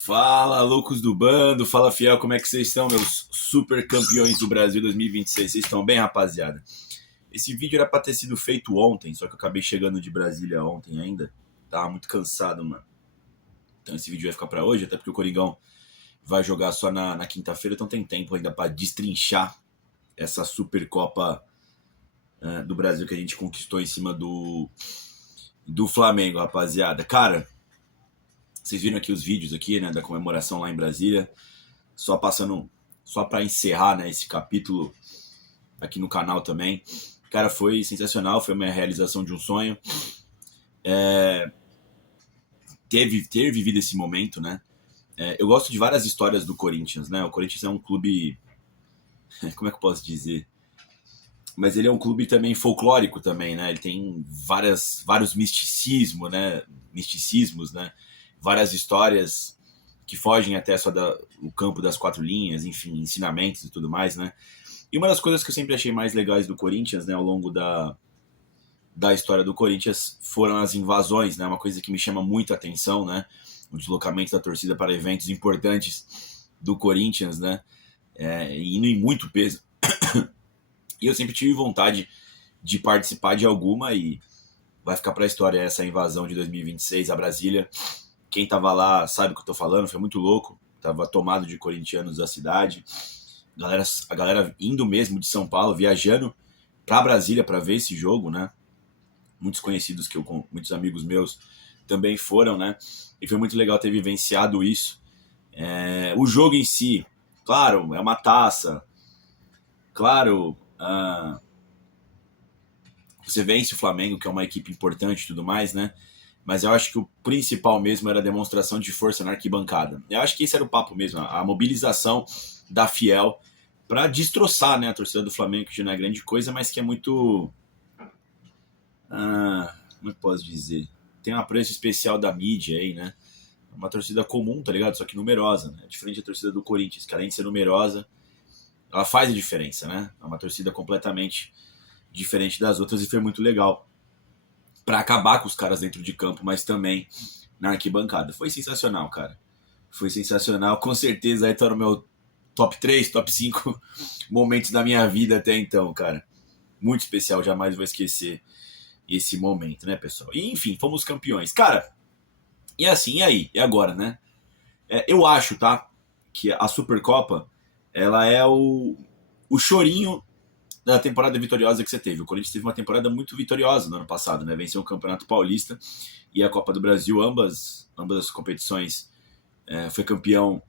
Fala, loucos do bando, fala fiel, como é que vocês estão, meus super campeões do Brasil 2026? Vocês estão bem, rapaziada? Esse vídeo era pra ter sido feito ontem, só que eu acabei chegando de Brasília ontem ainda. Tava muito cansado, mano. Então esse vídeo vai ficar pra hoje, até porque o Coringão vai jogar só na quinta-feira, então tem tempo ainda pra destrinchar essa Supercopa do Brasil que a gente conquistou em cima do Flamengo, rapaziada. Cara, vocês viram aqui os vídeos aqui, né, da comemoração lá em Brasília. Só para encerrar, né, esse capítulo aqui no canal também. Cara, foi sensacional, foi uma realização de um sonho. Ter vivido esse momento, né? Eu gosto de várias histórias do Corinthians, né? O Corinthians é um clube, como é que eu posso dizer? Mas ele é um clube também folclórico também, né? Ele tem vários misticismos, né? Várias histórias que fogem até só o campo das quatro linhas, enfim, ensinamentos e tudo mais, né? E uma das coisas que eu sempre achei mais legais do Corinthians, né, ao longo da história do Corinthians, foram as invasões, né? Uma coisa que me chama muito a atenção, né? O deslocamento da torcida para eventos importantes do Corinthians, né? Indo em muito peso. E eu sempre tive vontade de participar de alguma e vai ficar para a história essa invasão de 2026 a Brasília. Quem tava lá sabe o que eu tô falando, foi muito louco. Tava tomado de corintianos da cidade. A galera indo mesmo de São Paulo, viajando para Brasília para ver esse jogo, né? Muitos conhecidos muitos amigos meus também foram, né? E foi muito legal ter vivenciado isso. O jogo em si, claro, é uma taça. Claro, você vence o Flamengo, que é uma equipe importante e tudo mais, né? Mas eu acho que o principal mesmo era a demonstração de força na arquibancada. Eu acho que esse era o papo mesmo, a mobilização da Fiel para destroçar, né, a torcida do Flamengo, que já não é grande coisa, mas que é muito... como eu posso dizer? Tem um apreço especial da mídia aí, né? É uma torcida comum, tá ligado? Só que numerosa, né? Diferente da torcida do Corinthians, que além de ser numerosa, ela faz a diferença, né? É uma torcida completamente diferente das outras e foi muito legal para acabar com os caras dentro de campo, mas também na arquibancada. Foi sensacional, cara. Foi sensacional. Com certeza aí tá no meu top 3, top 5 momentos da minha vida até então, cara. Muito especial, jamais vou esquecer esse momento, né, pessoal? E enfim, fomos campeões. Cara, e assim, e aí? E agora, né? Eu acho, tá? Que a Supercopa, ela é o chorinho da temporada vitoriosa que você teve. O Corinthians teve uma temporada muito vitoriosa no ano passado, né? Venceu o Campeonato Paulista e a Copa do Brasil, ambas as competições, foi campeão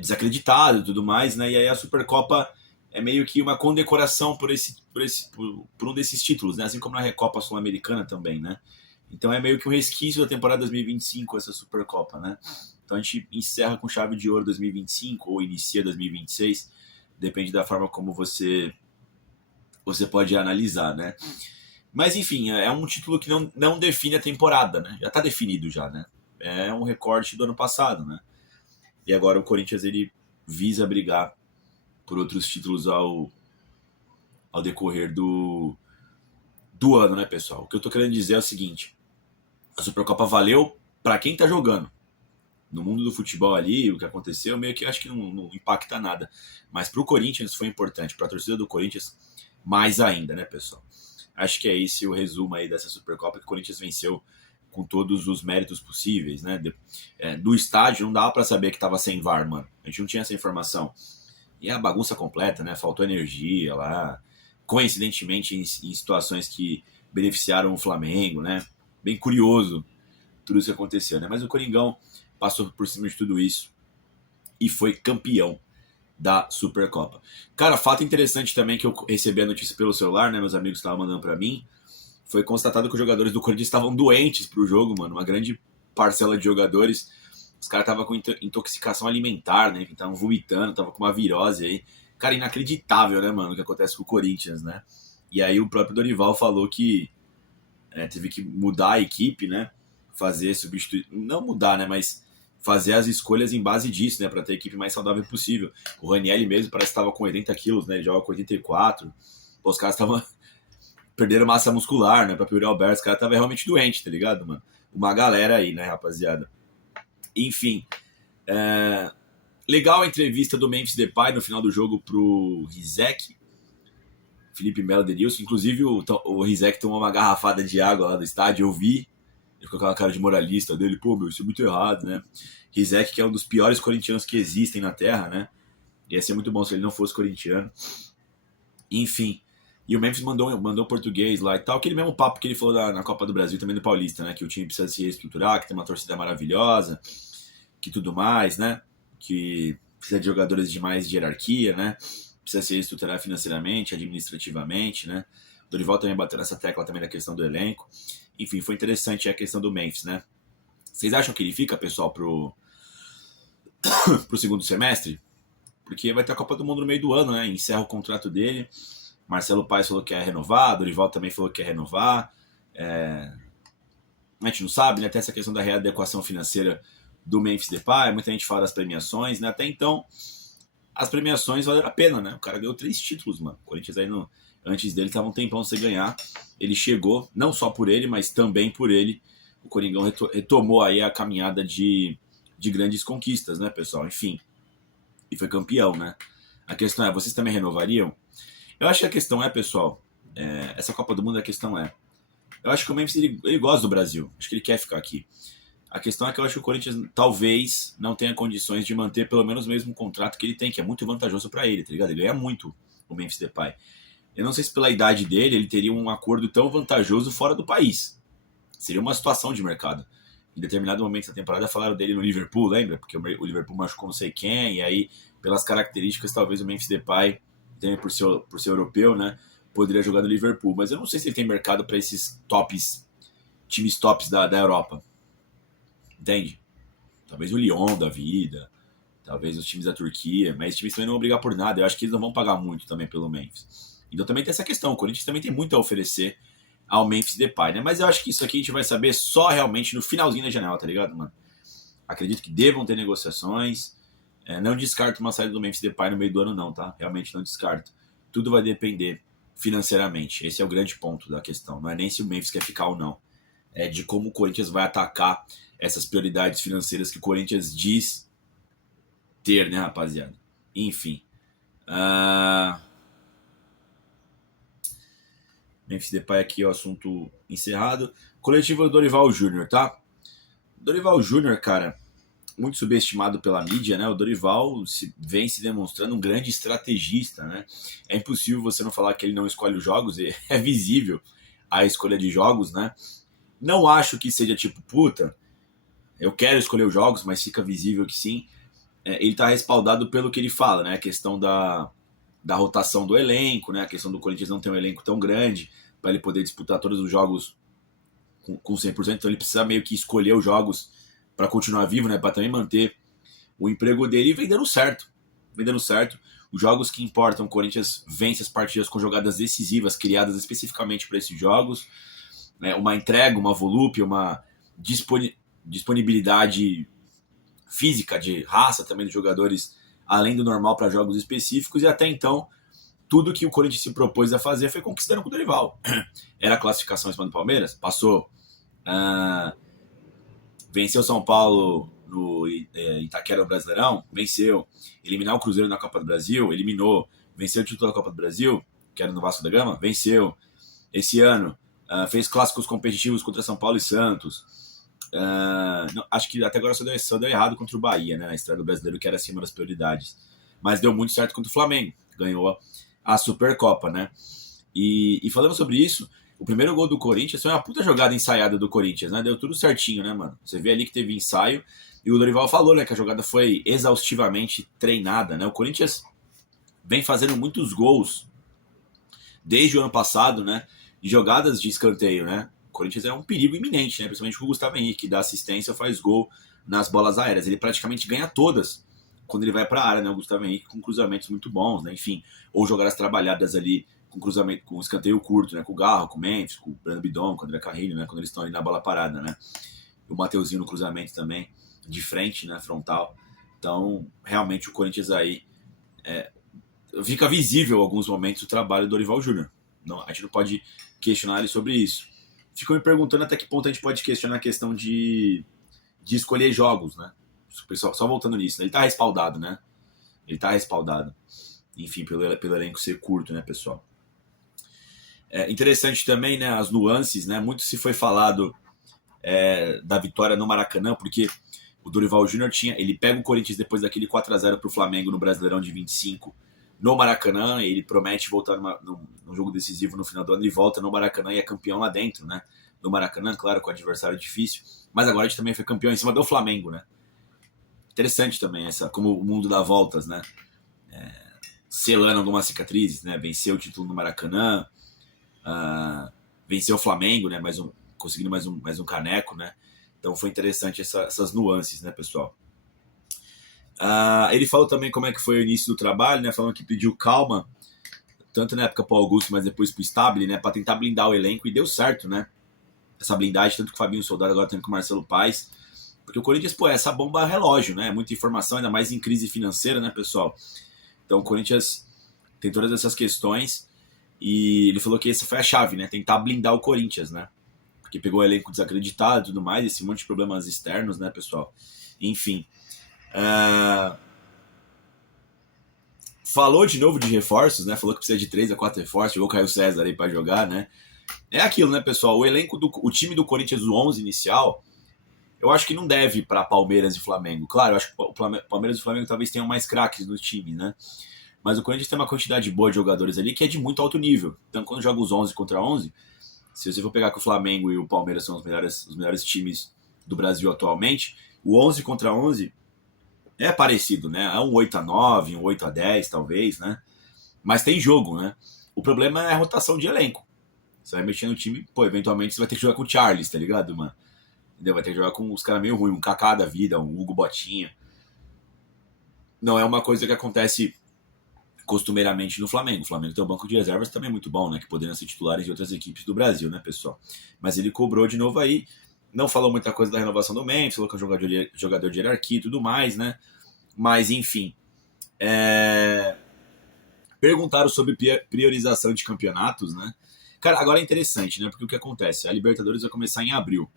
desacreditado e tudo mais, né? E aí a Supercopa é meio que uma condecoração por um desses títulos, né? Assim como na Recopa Sul-Americana também, né? Então é meio que um resquício da temporada 2025 essa Supercopa, né? Então a gente encerra com chave de ouro 2025 ou inicia 2026, depende da forma como você pode analisar, né? Mas enfim, é um título que não define a temporada, né? Já tá definido já, né? É um recorte do ano passado, né? E agora o Corinthians, ele visa brigar por outros títulos ao decorrer do ano, né, pessoal? O que eu tô querendo dizer é o seguinte: a Supercopa valeu para quem tá jogando. No mundo do futebol ali, o que aconteceu, meio que acho que não impacta nada. Mas pro Corinthians foi importante, pra torcida do Corinthians, mais ainda, né, pessoal? Acho que é esse o resumo aí dessa Supercopa, que o Corinthians venceu com todos os méritos possíveis, né? Do estádio não dava para saber que tava sem VAR, mano. A gente não tinha essa informação. E a bagunça completa, né? Faltou energia lá. Coincidentemente, em situações que beneficiaram o Flamengo, né? Bem curioso tudo isso que aconteceu, né? Mas o Coringão passou por cima de tudo isso e foi campeão da Supercopa. Cara, fato interessante também que eu recebi a notícia pelo celular, né? Meus amigos estavam mandando para mim. Foi constatado que os jogadores do Corinthians estavam doentes pro jogo, mano. Uma grande parcela de jogadores. Os caras estavam com intoxicação alimentar, né? Estavam vomitando, estavam com uma virose aí. Cara, inacreditável, né, mano, o que acontece com o Corinthians, né? E aí o próprio Dorival falou que teve que mudar a equipe, né? Não mudar, né? Mas fazer as escolhas em base disso, né? Pra ter a equipe mais saudável possível. O Ranieri mesmo parece que estava com 80 quilos, né? Ele joga com 84. Pô, os caras estavam perderam massa muscular, né? Pra Yuri Alberto, os caras estavam realmente doentes, tá ligado, mano? Uma galera aí, né, rapaziada? Enfim, Legal a entrevista do Memphis Depay no final do jogo pro Rizek, Felipe Melo Denilson. Inclusive o Rizek tomou uma garrafada de água lá do estádio, eu vi. Ele ficou com aquela cara de moralista dele, pô, meu, isso é muito errado, né? Rizek, que é um dos piores corintianos que existem na Terra, né? Ia ser muito bom se ele não fosse corintiano. Enfim. E o Memphis mandou português lá e tal. Aquele mesmo papo que ele falou na Copa do Brasil, também do Paulista, né? Que o time precisa se reestruturar, que tem uma torcida maravilhosa, que tudo mais, né? Que precisa de jogadores de mais hierarquia, né? Precisa se reestruturar financeiramente, administrativamente, né? O Dorival também bateu nessa tecla também da questão do elenco. Enfim, foi interessante a questão do Memphis, né? Vocês acham que ele fica, pessoal, pro segundo semestre? Porque vai ter a Copa do Mundo no meio do ano, né? Encerra o contrato dele. Marcelo Paes falou que quer renovar, Dorival também falou que quer renovar. A gente não sabe, né? Tem essa questão da readequação financeira do Memphis Depay, muita gente fala das premiações, né? Até então, as premiações valeram a pena, né? O cara ganhou 3 títulos, mano. O Corinthians aí, antes dele, tava um tempão sem ganhar. Ele chegou, não só por ele, mas também por ele. O Coringão retomou aí a caminhada de grandes conquistas, né, pessoal? Enfim, e foi campeão, né? A questão é, vocês também renovariam? Eu acho que a questão é, pessoal, essa Copa do Mundo, a questão é, eu acho que o Memphis, ele gosta do Brasil, acho que ele quer ficar aqui. A questão é que eu acho que o Corinthians talvez não tenha condições de manter pelo menos o mesmo contrato que ele tem, que é muito vantajoso para ele, tá ligado? Ele ganha muito, o Memphis Depay. Eu não sei se pela idade dele ele teria um acordo tão vantajoso fora do país. Seria uma situação de mercado. Em determinado momento da temporada falaram dele no Liverpool, lembra? Porque o Liverpool machucou não sei quem, e aí, pelas características, talvez o Memphis Depay, também por ser europeu, né, poderia jogar no Liverpool. Mas eu não sei se ele tem mercado para esses times tops da Europa. Entende? Talvez o Lyon da vida, talvez os times da Turquia, mas os times também não vão brigar por nada. Eu acho que eles não vão pagar muito também pelo Memphis. Então também tem essa questão. O Corinthians também tem muito a oferecer ao Memphis Depay, né? Mas eu acho que isso aqui a gente vai saber só realmente no finalzinho da janela, tá ligado, mano? Acredito que devam ter negociações. Não descarto uma saída do Memphis Depay no meio do ano, não, tá? Realmente não descarto. Tudo vai depender financeiramente. Esse é o grande ponto da questão. Não é nem se o Memphis quer ficar ou não. É de como o Corinthians vai atacar essas prioridades financeiras que o Corinthians diz ter, né, rapaziada? Enfim. Memphis Depay aqui, o assunto encerrado. Coletivo do Dorival Júnior, tá? Dorival Júnior, cara, muito subestimado pela mídia, né? O Dorival vem se demonstrando um grande estrategista, né? É impossível você não falar que ele não escolhe os jogos, é visível a escolha de jogos, né? Não acho que seja tipo, puta, eu quero escolher os jogos, mas fica visível que sim. Ele tá respaldado pelo que ele fala, né? A questão da rotação do elenco, né? A questão do Corinthians não ter um elenco tão grande para ele poder disputar todos os jogos com 100%, então ele precisa meio que escolher os jogos para continuar vivo, né? Para também manter o emprego dele e vem dando certo. Vem dando certo. Os jogos que importam, o Corinthians vence as partidas com jogadas decisivas criadas especificamente para esses jogos, né? Uma entrega, uma volúpia, uma disponibilidade física, de raça também dos jogadores, além do normal para jogos específicos, e até então tudo que o Corinthians se propôs a fazer foi conquistando com o Dorival. Era a classificação em cima do Palmeiras, passou. Venceu São Paulo no Itaquera no Brasileirão, venceu. Eliminar o Cruzeiro na Copa do Brasil, eliminou. Venceu o título da Copa do Brasil, que era no Vasco da Gama, venceu. Esse ano fez clássicos competitivos contra São Paulo e Santos. Não, acho que até agora só deu errado contra o Bahia, né, na estreia do Brasileiro, que era acima das prioridades. Mas deu muito certo contra o Flamengo, ganhou a Supercopa, né? E falando sobre isso, o primeiro gol do Corinthians foi uma puta jogada ensaiada do Corinthians, né? Deu tudo certinho, né, mano? Você vê ali que teve ensaio, e o Dorival falou, né, que a jogada foi exaustivamente treinada, né? O Corinthians vem fazendo muitos gols desde o ano passado, né? De jogadas de escanteio, né? O Corinthians é um perigo iminente, né? Principalmente com o Gustavo Henrique, que dá assistência, faz gol nas bolas aéreas. Ele praticamente ganha todas quando ele vai para a área, né? O Gustavo Henrique com cruzamentos muito bons, né? Enfim, ou jogadas trabalhadas ali com cruzamento, com escanteio curto, né? Com o Garro, com o Memphis, com o Brando Bidon, com o André Carrilho, né? Quando eles estão ali na bola parada, né? O Mateuzinho no cruzamento também, de frente, né? Frontal. Então, realmente o Corinthians aí fica visível em alguns momentos o trabalho do Dorival Júnior. A gente não pode questionar ele sobre isso. Fico me perguntando até que ponto a gente pode questionar a questão de escolher jogos, né? Pessoal, só voltando nisso, né? Ele tá respaldado, né? Ele tá respaldado. Enfim, pelo elenco ser curto, né, pessoal? É interessante também, né, as nuances, né? Muito se foi falado da vitória no Maracanã, porque o Dorival Júnior ele pega o Corinthians depois daquele 4-0 pro Flamengo no Brasileirão de 25 no Maracanã, ele promete voltar num jogo decisivo no final do ano, ele volta no Maracanã e é campeão lá dentro, né? No Maracanã, claro, com o adversário difícil, mas agora a gente também foi campeão em cima do Flamengo, né? Interessante também como o mundo dá voltas, né? Selando algumas cicatrizes, né? Venceu o título no Maracanã, venceu o Flamengo, né? Conseguindo mais um caneco, né? Então foi interessante essas nuances, né, pessoal? Ele falou também como é que foi o início do trabalho, né? Falando que pediu calma, tanto na época pro Augusto, mas depois pro Stabile, né? Para tentar blindar o elenco, e deu certo, né? Essa blindagem, tanto com o Fabinho Soldado, agora também com o Marcelo Paes. Porque o Corinthians, pô, é essa bomba relógio, né? Muita informação, ainda mais em crise financeira, né, pessoal? Então o Corinthians tem todas essas questões, e ele falou que essa foi a chave, né? Tentar blindar o Corinthians, né? Porque pegou o elenco desacreditado e tudo mais, esse monte de problemas externos, né, pessoal? Enfim. Falou de novo de reforços, né? Falou que precisa de 3 a 4 reforços, jogou o Caio César aí pra jogar, né? É aquilo, né, pessoal? O time do Corinthians, o 11 inicial, eu acho que não deve para Palmeiras e Flamengo. Claro, eu acho que o Palmeiras e o Flamengo talvez tenham mais craques no time, né? Mas o Corinthians tem uma quantidade boa de jogadores ali que é de muito alto nível. Então, quando joga os 11 contra 11, se você for pegar que o Flamengo e o Palmeiras são os melhores times do Brasil atualmente, o 11 contra 11 é parecido, né? É um 8-9, um 8-10, talvez, né? Mas tem jogo, né? O problema é a rotação de elenco. Você vai mexer no time, pô, eventualmente você vai ter que jogar com o Charles, tá ligado, mano? Entendeu? Vai ter que jogar com os caras meio ruins, um Kaká da vida, um Hugo Botinha. Não é uma coisa que acontece costumeiramente no Flamengo. O Flamengo tem um banco de reservas também muito bom, né? Que poderiam ser titulares de outras equipes do Brasil, né, pessoal? Mas ele cobrou de novo aí. Não falou muita coisa da renovação do Memphis, falou que é um jogador de hierarquia e tudo mais, né? Mas, enfim. Perguntaram sobre priorização de campeonatos, né? Cara, agora é interessante, né? Porque o que acontece? A Libertadores vai começar em abril.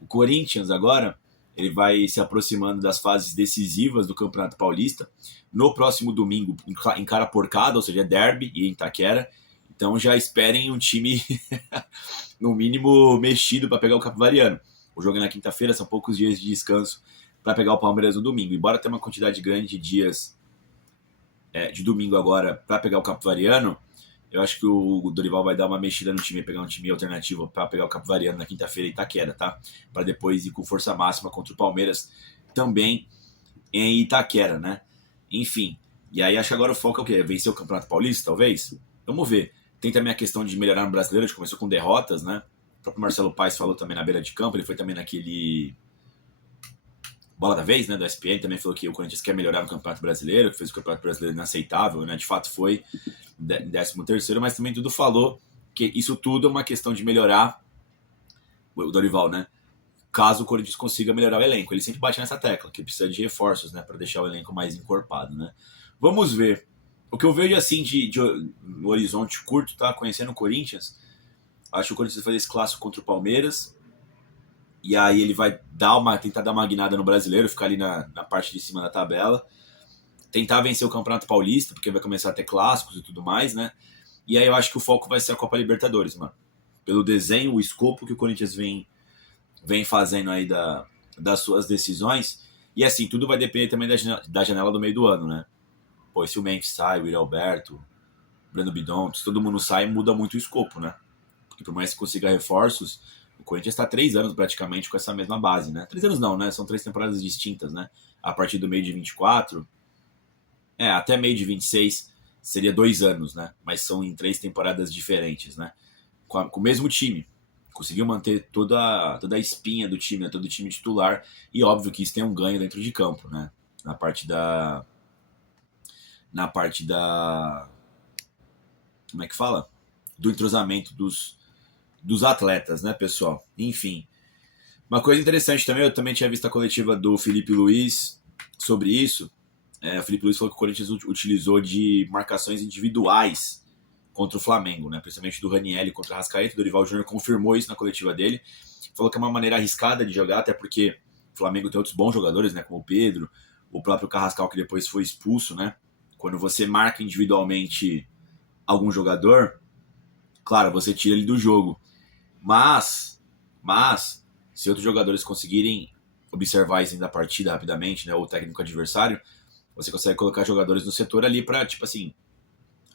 O Corinthians agora, ele vai se aproximando das fases decisivas do Campeonato Paulista. No próximo domingo, encara Porcada, ou seja, é derby e em Itaquera. Então já esperem um time, no mínimo, mexido para pegar o Capivariano. O jogo é na quinta-feira, são poucos dias de descanso para pegar o Palmeiras no domingo. Embora tenha uma quantidade grande de dias de domingo agora para pegar o Capivariano, eu acho que o Dorival vai dar uma mexida no time, pegar um time alternativo para pegar o Capivariano na quinta-feira em Itaquera, tá? Para depois ir com força máxima contra o Palmeiras também em Itaquera, né? Enfim, e aí acho que agora o foco é o quê? Vencer o Campeonato Paulista, talvez? Vamos ver. Tem também a questão de melhorar no Brasileiro, a gente começou com derrotas, né? O próprio Marcelo Paes falou também na beira de campo, ele foi também naquele Bola da Vez, né, do ESPN, também falou que o Corinthians quer melhorar no Campeonato Brasileiro, que fez o Campeonato Brasileiro inaceitável, né? De fato foi em 13º, mas também tudo falou que isso tudo é uma questão de melhorar o Dorival, né? Caso o Corinthians consiga melhorar o elenco. Ele sempre bate nessa tecla, que precisa de reforços, né, para deixar o elenco mais encorpado, né? Vamos ver. O que eu vejo, assim, no horizonte curto, tá? Conhecendo o Corinthians, acho que o Corinthians vai fazer esse clássico contra o Palmeiras, e aí ele vai tentar dar uma guinada no Brasileiro, ficar ali na parte de cima da tabela, tentar vencer o Campeonato Paulista, porque vai começar a ter clássicos e tudo mais, né? E aí eu acho que o foco vai ser a Copa Libertadores, mano. Pelo desenho, o escopo que o Corinthians vem fazendo aí das suas decisões. E assim, tudo vai depender também da janela do meio do ano, né? Pô, se o Memphis sai, o Yuri Alberto, o Breno Bidon, se todo mundo sai, muda muito o escopo, né? Porque por mais que consiga reforços, o Corinthians está 3 anos praticamente com essa mesma base, né? 3 anos não, né? São 3 temporadas distintas, né? A partir do meio de 24, até meio de 26 seria 2 anos, né? Mas são em 3 temporadas diferentes, né? Com o mesmo time. Conseguiu manter toda a espinha do time, né? Todo o time titular. E óbvio que isso tem um ganho dentro de campo, né? Na parte da... Como é que fala? Do entrosamento dos atletas, né, pessoal? Enfim. Uma coisa interessante também, eu também tinha visto a coletiva do Felipe Luiz sobre isso. O Felipe Luiz falou que o Corinthians utilizou de marcações individuais contra o Flamengo, né? Principalmente do Ranieri contra o Arrascaeta. O Dorival Júnior confirmou isso na coletiva dele. Falou que é uma maneira arriscada de jogar, até porque O Flamengo tem outros bons jogadores, né? Como o Pedro, o próprio Carrascal, que depois foi expulso, né? Quando você marca individualmente algum jogador, claro, você tira ele do jogo. Mas, se outros jogadores conseguirem observar isso da partida rapidamente, né? Ou o técnico adversário, você consegue colocar jogadores no setor ali pra, tipo assim,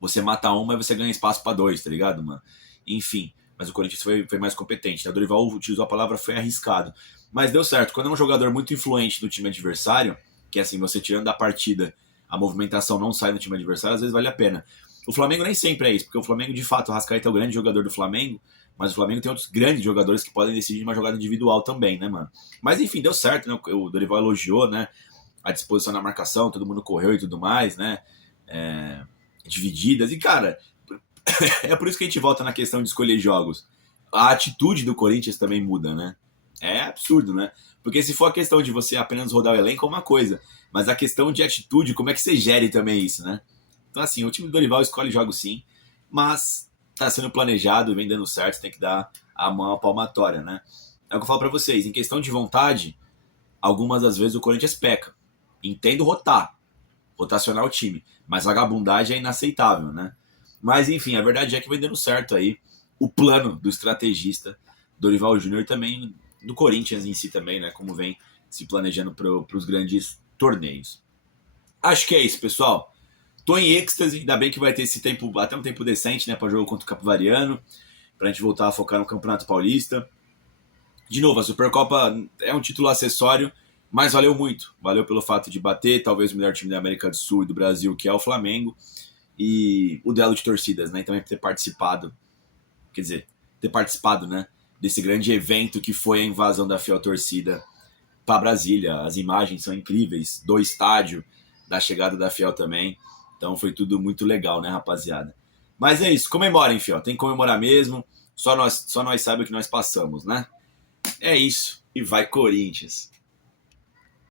você mata um, mas você ganha espaço pra dois, tá ligado, mano? Enfim, mas o Corinthians foi mais competente, né? O Dorival utilizou a palavra foi arriscado. Mas deu certo. Quando é um jogador muito influente do time adversário, que é assim, você tirando da partida, a movimentação não sai do time adversário, às vezes vale a pena. O Flamengo nem sempre é isso, porque o Flamengo, de fato, o Arrascaeta é o grande jogador do Flamengo, mas o Flamengo tem outros grandes jogadores que podem decidir uma jogada individual também, né, mano? Mas enfim, deu certo, né? O Dorival elogiou, né? A disposição na marcação, todo mundo correu e tudo mais, né? É, divididas. E, cara, é por isso que a gente volta na questão de escolher jogos. A atitude do Corinthians também muda, né? É absurdo, né? Porque se for a questão de você apenas rodar o elenco é uma coisa, mas a questão de atitude, como é que você gere também isso, né? Então, assim, o time do Dorival escolhe jogos sim, mas tá sendo planejado, vem dando certo, tem que dar a mão à palmatória, né? É o que eu falo pra vocês, em questão de vontade, algumas das vezes o Corinthians peca. Entendo rotacionar o time, mas vagabundagem é inaceitável, né? Mas enfim, a verdade é que vem dando certo aí o plano do estrategista Dorival Júnior também, do Corinthians em si também, né? Como vem se planejando para os grandes torneios. Acho que é isso, pessoal. Tô em êxtase, ainda bem que vai ter esse tempo, até um tempo decente, né, para jogo contra o Capivariano, pra gente voltar a focar no Campeonato Paulista. De novo, a Supercopa é um título acessório, mas valeu muito. Valeu pelo fato de bater, talvez o melhor time da América do Sul e do Brasil, que é o Flamengo, e o duelo de torcidas, né? E também ter participado, quer dizer, ter participado, né, desse grande evento que foi a invasão da fiel torcida para Brasília. As imagens são incríveis, do estádio, da chegada da fiel também. Então foi tudo muito legal, né, rapaziada? Mas é isso, comemorem, fiel. Tem que comemorar mesmo. Só nós sabemos o que nós passamos, né? É isso. E vai, Corinthians.